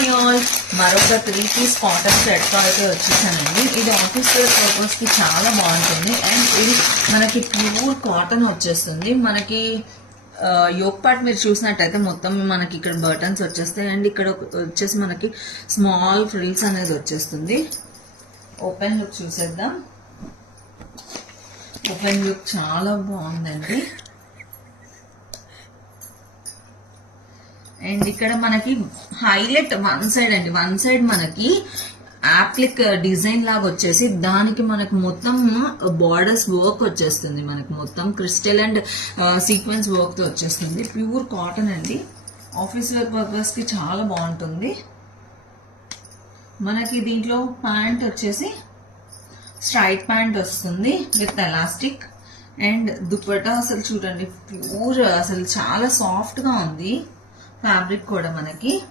Hi all, మరొక 3 piece cotton set తో అయితే వచ్చేసానండి. ఇది ఆఫీస్ వేర్ పర్పస్ కి చాలా బాగుంటుంది. అండ్ ఇది మనకి ప్యూర్ కాటన్ వచ్చేస్తుంది. మనకి యోక్ పార్ట్ మీరు చూసినట్టయితే మొత్తం మనకి ఇక్కడ బటన్స్ వచ్చేస్తాయి. అండ్ ఇక్కడ వచ్చేసి మనకి స్మాల్ ఫ్రిల్స్ అనేది వచ్చేస్తుంది. ఓపెన్ లుక్ చూసేద్దాం. ఓపెన్ లుక్ చాలా బాగుందండి. అండ్ ఇక్కడ మనకి హైలైట్ వన్ సైడ్ అండి, వన్ సైడ్ మనకి యాప్లిక్ డిజైన్ లాగా వచ్చేసి దానికి మనకి మొత్తం బార్డర్స్ వర్క్ వచ్చేస్తుంది. మనకి మొత్తం క్రిస్టల్ అండ్ సీక్వెన్స్ వర్క్ తో వచ్చేస్తుంది. ప్యూర్ కాటన్ అండి. ఆఫీస్ వేర్ పర్పస్ కి చాలా బాగుంటుంది. మనకి దీంట్లో ప్యాంట్ వచ్చేసి స్ట్రైట్ ప్యాంట్ వస్తుంది విత్ ఎలాస్టిక్. అండ్ దుపట్టా అసలు చూడండి, ప్యూర్ అసలు చాలా సాఫ్ట్ గా ఉంది. ఫ్యాబ్రిక్ కూడా మనకి